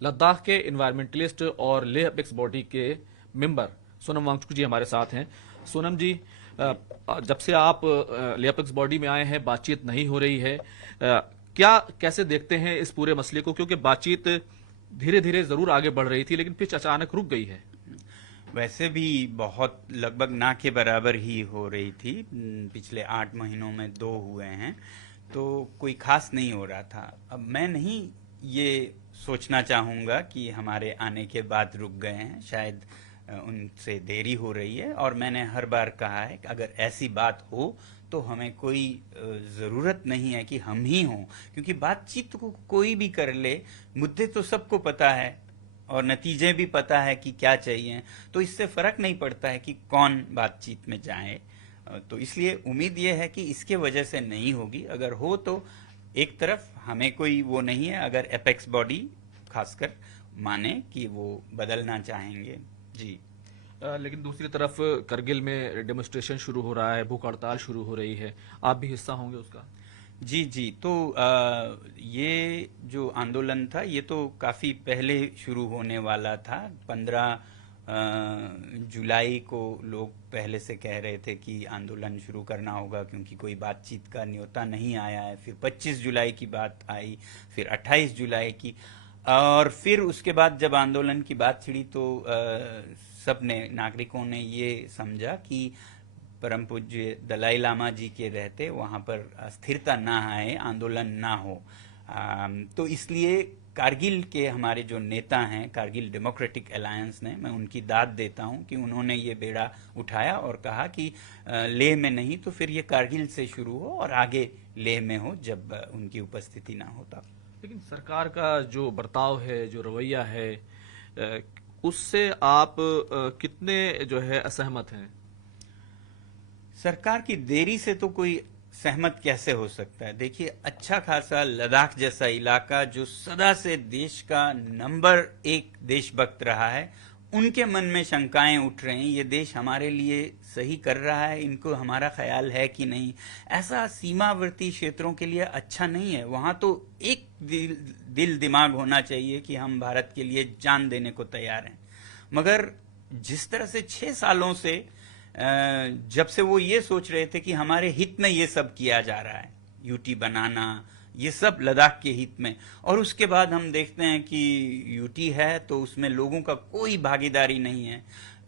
लद्दाख के इन्वायरमेंटलिस्ट और Leh apex body के मेंबर सोनम वांगचुक जी हमारे साथ हैं। सोनम जी, जब से आप लेह अपेक्स बॉडी में आए हैं, बातचीत नहीं हो रही है, क्या कैसे देखते हैं इस पूरे मसले को? क्योंकि बातचीत धीरे धीरे जरूर आगे बढ़ रही थी, लेकिन फिर अचानक रुक गई है। वैसे भी बहुत लगभग ना के बराबर ही हो रही थी। पिछले 8 महीनों में 2 हुए हैं, तो कोई खास नहीं हो रहा था। अब मैं नहीं ये सोचना चाहूँगा कि हमारे आने के बाद रुक गए हैं, शायद उनसे देरी हो रही है। और मैंने हर बार कहा है कि अगर ऐसी बात हो तो हमें कोई ज़रूरत नहीं है कि हम ही हों, क्योंकि बातचीत को कोई भी कर ले, मुद्दे तो सबको पता है और नतीजे भी पता है कि क्या चाहिए, तो इससे फर्क नहीं पड़ता है कि कौन बातचीत में जाए। तो इसलिए उम्मीद ये है कि इसके वजह से नहीं होगी। अगर हो तो एक तरफ हमें कोई वो नहीं है, अगर एपेक्स बॉडी खासकर माने कि वो बदलना चाहेंगे। जी। लेकिन दूसरी तरफ करगिल में डेमोन्स्ट्रेशन शुरू हो रहा है, भूख हड़ताल शुरू हो रही है, आप भी हिस्सा होंगे उसका? जी जी। तो ये जो आंदोलन था ये तो काफ़ी पहले शुरू होने वाला था। 15 जुलाई को लोग पहले से कह रहे थे कि आंदोलन शुरू करना होगा, क्योंकि कोई बातचीत का न्योता नहीं आया है। फिर 25 जुलाई की बात आई, फिर 28 जुलाई की, और फिर उसके बाद जब आंदोलन की बात छिड़ी तो सबने, नागरिकों ने ये समझा कि परम पूज्य दलाई लामा जी के रहते वहाँ पर स्थिरता ना आए, आंदोलन ना हो। तो इसलिए कारगिल के हमारे जो नेता हैं, कारगिल डेमोक्रेटिक अलायंस ने, मैं उनकी दाद देता हूँ कि उन्होंने ये बेड़ा उठाया और कहा कि लेह में नहीं तो फिर ये कारगिल से शुरू हो और आगे लेह में हो जब उनकी उपस्थिति ना होता। लेकिन सरकार का जो बर्ताव है, जो रवैया है, उससे आप कितने जो है असहमत हैं? सरकार की देरी से तो कोई सहमत कैसे हो सकता है? देखिए, अच्छा खासा लद्दाख जैसा इलाका जो सदा से देश का नंबर 1 देशभक्त रहा है, उनके मन में शंकाएं उठ रही हैं, ये देश हमारे लिए सही कर रहा है, इनको हमारा ख्याल है कि नहीं। ऐसा सीमावर्ती क्षेत्रों के लिए अच्छा नहीं है। वहां तो एक दिल दिमाग होना चाहिए कि हम भारत के लिए जान देने को तैयार हैं। मगर जिस तरह से 6 सालों से जब से वो ये सोच रहे थे कि हमारे हित में ये सब किया जा रहा है, यूटी बनाना, ये सब लद्दाख के हित में, और उसके बाद हम देखते हैं कि यूटी है तो उसमें लोगों का कोई भागीदारी नहीं है।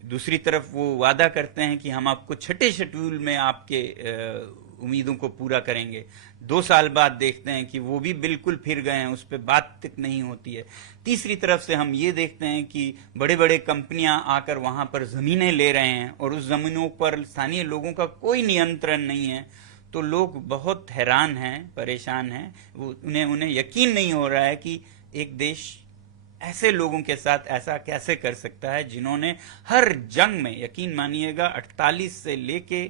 दूसरी तरफ वो वादा करते हैं कि हम आपको छठे शेड्यूल में आपके उम्मीदों को पूरा करेंगे। 2 साल बाद देखते हैं कि वो भी बिल्कुल फिर गए हैं, उस पर बात तक नहीं होती है। तीसरी तरफ से हम ये देखते हैं कि बड़े बड़े कंपनियां आकर वहां पर जमीनें ले रहे हैं और उस जमीनों पर स्थानीय लोगों का कोई नियंत्रण नहीं है। तो लोग बहुत हैरान हैं, परेशान हैं। वो उन्हें यकीन नहीं हो रहा है कि एक देश ऐसे लोगों के साथ ऐसा कैसे कर सकता है जिन्होंने हर जंग में, यकीन मानिएगा, 48 से लेके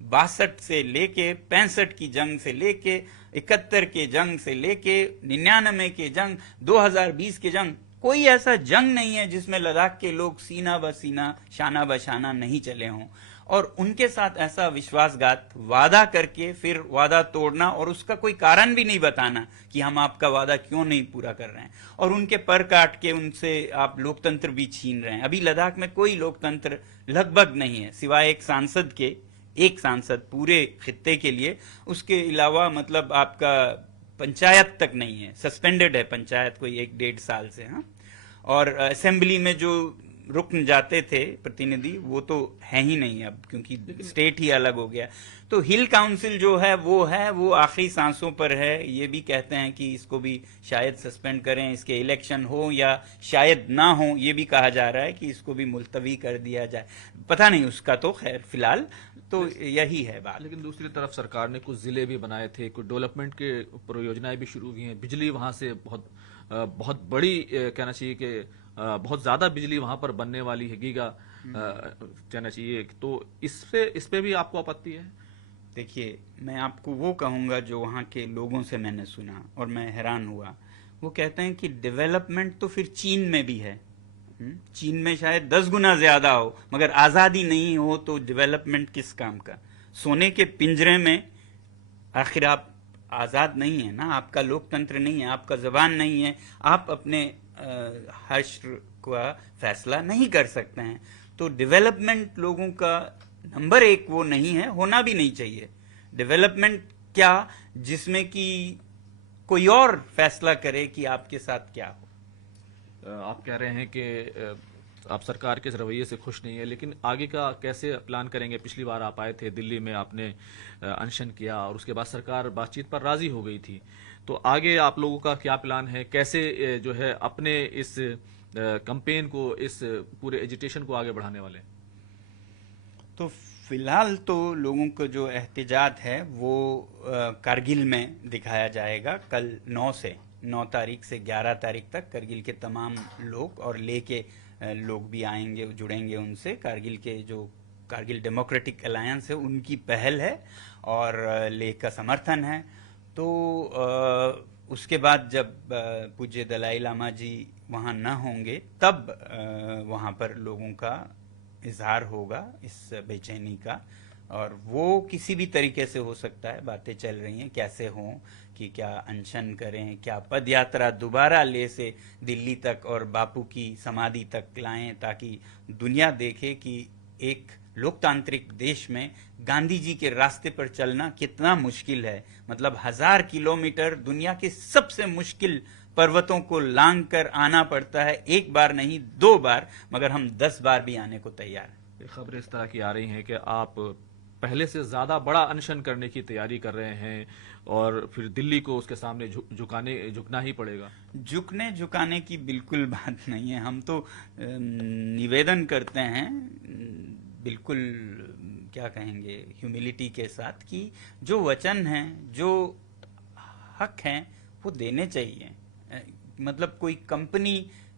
62 से लेके 65 की जंग से लेके 71 के जंग से लेके 99 के जंग, 2020 के जंग, कोई ऐसा जंग नहीं है जिसमें लद्दाख के लोग सीना ब सीना, शाना ब शाना नहीं चले हों। और उनके साथ ऐसा विश्वासघात, वादा करके फिर वादा तोड़ना और उसका कोई कारण भी नहीं बताना कि हम आपका वादा क्यों नहीं पूरा कर रहे हैं, और उनके पर काट के उनसे आप लोकतंत्र भी छीन रहे हैं। अभी लद्दाख में कोई लोकतंत्र लगभग नहीं है, सिवाय एक सांसद के, एक सांसद पूरे खित्ते के लिए। उसके अलावा मतलब आपका पंचायत तक नहीं है, सस्पेंडेड है पंचायत कोई 1-1.5 साल से। हाँ, और असेंबली में जो रुकन जाते थे प्रतिनिधि, वो तो है ही नहीं अब, क्योंकि स्टेट ही अलग हो गया। तो हिल काउंसिल जो है वो आखिरी सांसों पर है। ये भी कहते हैं कि इसको भी शायद सस्पेंड करें, इसके इलेक्शन हो या शायद ना हो, ये भी कहा जा रहा है कि इसको भी मुलतवी कर दिया जाए। पता नहीं उसका, तो खैर फिलहाल तो यही है बात। लेकिन दूसरी तरफ सरकार ने कुछ जिले भी बनाए थे, कुछ डेवलपमेंट के परियोजनाएं भी शुरू हुई हैं, बिजली वहां से बहुत बड़ी कहना चाहिए कि बहुत ज्यादा बिजली वहां पर बनने वाली है, गीगा कहना चाहिए। तो इस पे भी आपको आपत्ति है? देखिए, मैं आपको वो कहूँगा जो वहाँ के लोगों से मैंने सुना और मैं हैरान हुआ। वो कहते हैं कि डेवलपमेंट तो फिर चीन में भी है। चीन में शायद 10 गुना ज्यादा हो, मगर आज़ादी नहीं हो तो डेवलपमेंट किस काम का? सोने के पिंजरे में आखिर आप आज़ाद नहीं है ना, आपका लोकतंत्र नहीं है, आपका जबान नहीं है, आप अपने हश्र का फैसला नहीं कर सकते हैं। तो डेवलपमेंट लोगों का नंबर एक वो नहीं है, होना भी नहीं चाहिए। डेवलपमेंट क्या, जिसमें कि कोई और फैसला करे कि आपके साथ क्या हो। आप कह रहे हैं कि आप सरकार के इस रवैये से खुश नहीं है, लेकिन आगे का कैसे प्लान करेंगे? पिछली बार आप आए थे दिल्ली में, आपने अनशन किया और उसके बाद सरकार बातचीत पर राजी हो गई थी। तो आगे आप लोगों का क्या प्लान है? कैसे जो है अपने इस कैंपेन को, इस पूरे एजिटेशन को आगे बढ़ाने वाले? तो फिलहाल तो लोगों को जो एहतिजाज है वो कारगिल में दिखाया जाएगा। कल 9 तारीख से 11 तारीख तक कारगिल के तमाम लोग और ले के लोग भी आएंगे, जुड़ेंगे उनसे। कारगिल के जो कारगिल डेमोक्रेटिक अलायंस है उनकी पहल है और लेह का समर्थन है। तो उसके बाद जब पूज्य दलाई लामा जी वहाँ न होंगे तब वहाँ पर लोगों का इजहार होगा इस बेचैनी का। और वो किसी भी तरीके से हो सकता है, बातें चल रही हैं कैसे हों, कि क्या अनशन करें, क्या पद यात्रा दोबारा ले से दिल्ली तक और बापू की समाधि तक लाएं, ताकि दुनिया देखे कि एक लोकतांत्रिक देश में गांधी जी के रास्ते पर चलना कितना मुश्किल है। मतलब 1000 किलोमीटर दुनिया के सबसे मुश्किल पर्वतों को लांग कर आना पड़ता है, एक बार नहीं 2 बार, मगर हम 10 बार भी आने को तैयार हैं। खबरें इस तरह की आ रही हैं कि आप पहले से ज्यादा बड़ा अनशन करने की तैयारी कर रहे हैं और फिर दिल्ली को उसके सामने झुकना ही पड़ेगा। झुकने झुकाने की बिल्कुल बात नहीं है। हम तो निवेदन करते हैं बिल्कुल, क्या कहेंगे, ह्यूमिलिटी के साथ, कि जो वचन हैं, जो हक हैं, वो देने चाहिए। मतलब कोई कंपनी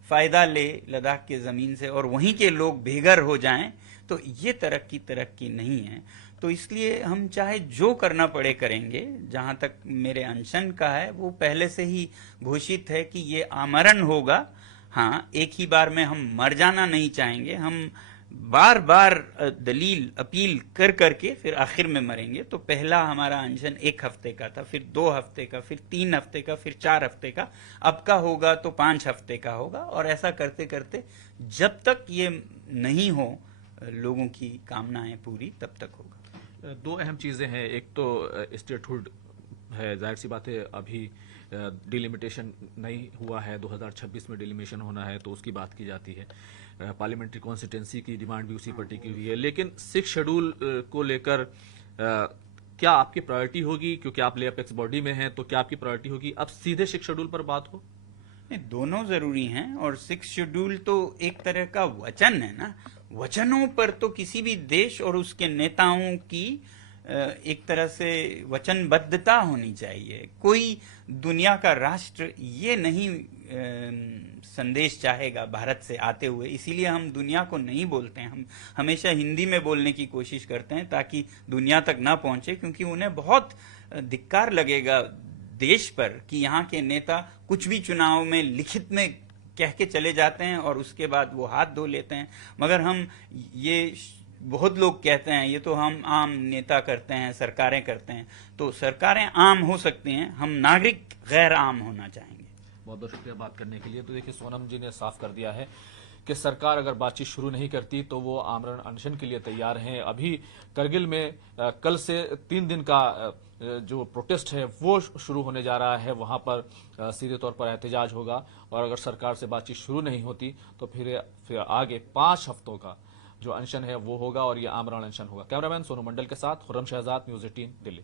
फायदा ले लद्दाख के जमीन से और वहीं के लोग बेघर हो जाएं, तो ये तरक्की नहीं है। तो इसलिए हम चाहे जो करना पड़े करेंगे। जहां तक मेरे अनशन का है वो पहले से ही घोषित है कि ये आमरण होगा। हाँ, एक ही बार में हम मर जाना नहीं चाहेंगे। हम बार बार दलील अपील कर करके फिर आखिर में मरेंगे। तो पहला हमारा अनशन 1 हफ्ते का था, फिर 2 हफ्ते का, फिर 3 हफ्ते का, फिर 4 हफ्ते का, अब का होगा तो 5 हफ्ते का होगा। और ऐसा करते करते जब तक ये नहीं हो लोगों की कामनाएं पूरी, तब तक होगा। 2 अहम चीजें हैं। एक तो स्टेटहुड है, जाहिर सी बात है अभी डिलिमिटेशन नहीं हुआ है, 2026 में डिलिमिटेशन होना है तो उसकी बात की जाती है। पार्लियामेंट्री कॉन्स्टिट्यूंसी की डिमांड भी उसी पर टिकी हुई है। लेकिन 6 शेड्यूल को लेकर क्या आपकी प्रायोरिटी होगी? क्योंकि आप ले अपेक्स बॉडी में हैं, तो क्या आपकी प्रायोरिटी होगी अब सीधे 6 शेड्यूल पर बात हो? नहीं, दोनों जरूरी हैं। और 6 शेड्यूल तो एक तरह का वचन है ना। वचनों पर तो किसी भी देश और उसके नेताओं की एक तरह से वचनबद्धता होनी चाहिए। कोई दुनिया का राष्ट्र ये नहीं संदेश चाहेगा भारत से आते हुए, इसीलिए हम दुनिया को नहीं बोलते हैं। हम हमेशा हिंदी में बोलने की कोशिश करते हैं ताकि दुनिया तक ना पहुंचे, क्योंकि उन्हें बहुत धिक्कार लगेगा देश पर कि यहाँ के नेता कुछ भी चुनाव में लिखित में कह के चले जाते हैं और उसके बाद वो हाथ धो लेते हैं। मगर हम ये बहुत लोग कहते हैं ये तो हम आम नेता करते हैं, सरकारें करते हैं। तो सरकारें आम हो सकती हैं, हम नागरिक गैर आम होना चाहेंगे। बहुत बहुत शुक्रिया बात करने के लिए। तो देखिए, सोनम जी ने साफ कर दिया है कि सरकार अगर बातचीत शुरू नहीं करती तो वो आमरण अनशन के लिए तैयार हैं। अभी करगिल में कल से 3 दिन का जो प्रोटेस्ट है वो शुरू होने जा रहा है। वहां पर सीधे तौर पर एहतजाज होगा और अगर सरकार से बातचीत शुरू नहीं होती तो फिर आगे 5 हफ्तों का जो अनशन है वो होगा और ये आमरण अनशन होगा। कैमरामैन सोनू मंडल के साथ खुर्रम शहजाद, न्यूज़ 18 दिल्ली।